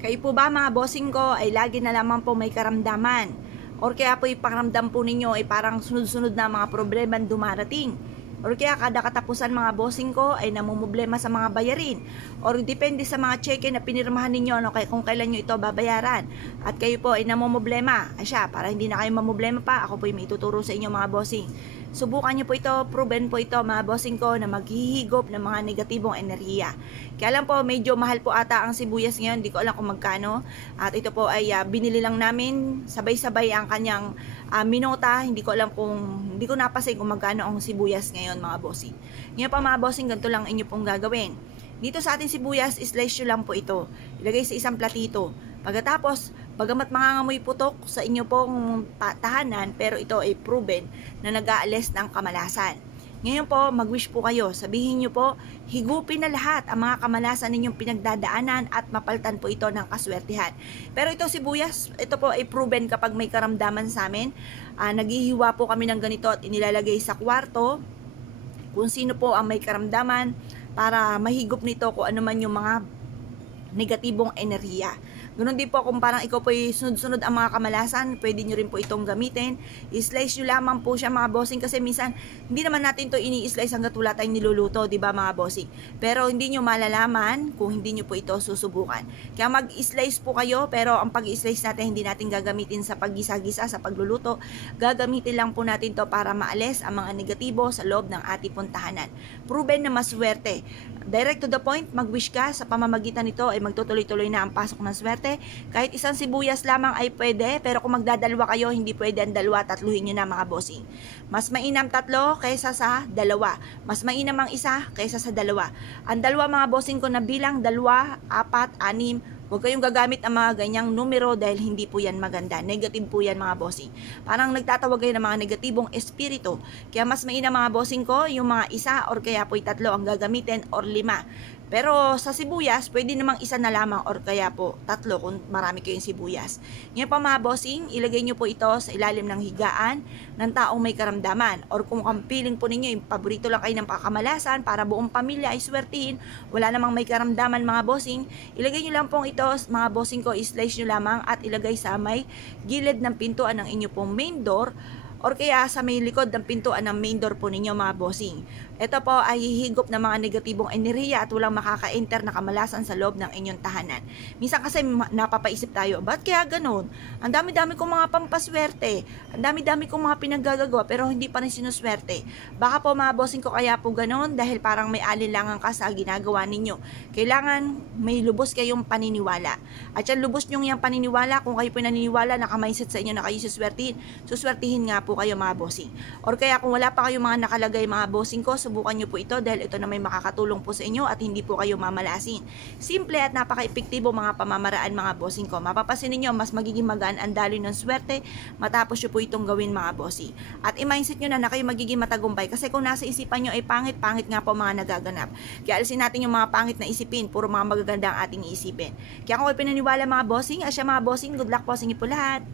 Kayo po ba mga bossing ko ay lagi na lamang po may karamdaman? Or kaya po yung pakiramdam po ninyo ay parang sunod-sunod na mga problema dumarating? Or kaya kada katapusan mga bossing ko ay namumblema sa mga bayarin? Or depende sa mga cheque na pinirmahan ninyo kung kailan nyo ito babayaran? At kayo po ay namumblema? Asya, para hindi na kayo mamumblema pa, ako po yung may ituturo sa inyo mga bossing. Subukan nyo po ito, proven po ito mga bossing ko na maghihigop ng mga negatibong enerhiya. Kaya lang po, medyo mahal po ata ang sibuyas ngayon, hindi ko alam kung magkano. At ito po ay binili lang namin, sabay-sabay ang kanyang minota, hindi ko napasay kung magkano ang sibuyas ngayon mga bossing. Ngayon pa mga bossing, ganito lang inyo pong gagawin. Dito sa ating sibuyas, slice nyo lang po ito. Ilagay sa isang platito. Pagkatapos, bagamat mangangamoy putok sa inyo pong tahanan, pero ito ay proven na nag-aalis ng kamalasan. Ngayon po, mag-wish po kayo. Sabihin nyo po, higupin na lahat ang mga kamalasan ninyong pinagdadaanan at mapaltan po ito ng kaswertihan. Pero ito sibuyas, ito po ay proven kapag may karamdaman sa amin. Naghihiwa po kami ng ganito at inilalagay sa kwarto kung sino po ang may karamdaman para mahigop nito kung ano man yung mga negatibong enerhiya. Ganun din po kung parang ikaw po ay sunod-sunod ang mga kamalasan, pwede nyo rin po itong gamitin. I-slice nyo lamang po siya mga bossing kasi minsan hindi naman natin to ini-slice hanggat wala tayong niluluto, di ba mga bossing? Pero hindi nyo malalaman kung hindi nyo po ito susubukan. Kaya mag-slice po kayo, pero ang pag-slice natin hindi natin gagamitin sa paggisa-gisa, sa pagluluto. Gagamitin lang po natin to para maalis ang mga negatibo sa loob ng ating puntahanan. Proven na maswerte. Direct to the point, mag-wish ka, sa pamamagitan nito ay magtutuloy-tuloy na ang pasok ng swerte. Kahit isang sibuyas lamang ay pwede, pero kung magdadalwa kayo, hindi pwede ang dalawa, tatluhin nyo na mga bossing. Mas mainam tatlo kaysa sa dalawa. Mas mainam ang isa kaysa sa dalawa. Ang dalawa mga bossing ko na bilang, 2, 4, 6, huwag kayong gagamit ang mga ganyang numero dahil hindi po yan maganda. Negative po yan mga bossing. Parang nagtatawag kayo ng mga negatibong espiritu. Kaya mas mainam mga bossing ko, yung mga isa or kaya po 3 ang gagamitin or 5. Pero sa sibuyas, pwede namang isa na lamang or kaya po 3 kung marami kayong sibuyas. Ngayon pa mga bossing, ilagay nyo po ito sa ilalim ng higaan ng taong may karamdaman. Or kung ang feeling po ninyo, yung paborito lang kayo ng pakamalasan para buong pamilya ay swertihin, wala namang may karamdaman mga bossing, ilagay nyo lang pong ito mga bossing ko, slice nyo lamang at ilagay sa may gilid ng pintuan ng inyo pong main door or kaya sa may likod ng pintuan ng main door po ninyo mga bossing. Ito po ay hihigop ng mga negatibong enerhiya at walang makaka-enter na kamalasan sa loob ng inyong tahanan. Minsan kasi napapaisip tayo, ba't kaya ganun? Ang dami-dami kong mga pampaswerte, ang dami-dami kong mga pinaggagawa pero hindi pa rin sinuswerte. Baka po mga bossing ko kaya po ganun dahil parang may alinlangan ka sa ginagawa ninyo. Kailangan may lubos kayong paniniwala. At yan lubos nyo yung paniniwala, kung kayo po naniniwala, naka-mindset sa inyo na kayo suswertihin nga po kayo mga bossing. Or kaya kung wala pa kayong mga nakalagay mga bossing ko, subukan nyo po ito dahil ito na may makakatulong po sa inyo at hindi po kayo mamalasin. Simple at napaka-epektibo mga pamamaraan mga bossing ko. Mapapasin ninyo, mas magiging magaan ang daloy ng swerte matapos nyo po itong gawin mga bossing. At i-mindset nyo na kayo magiging matagumpay kasi kung nasa isipan nyo ay pangit nga po mga nagaganap. Kaya alisin natin yung mga pangit na isipin, puro mga magaganda ang ating isipin. Kaya kung kayo pinaniwala mga bossing, asya mga bossing, good luck po sa inyo po lahat.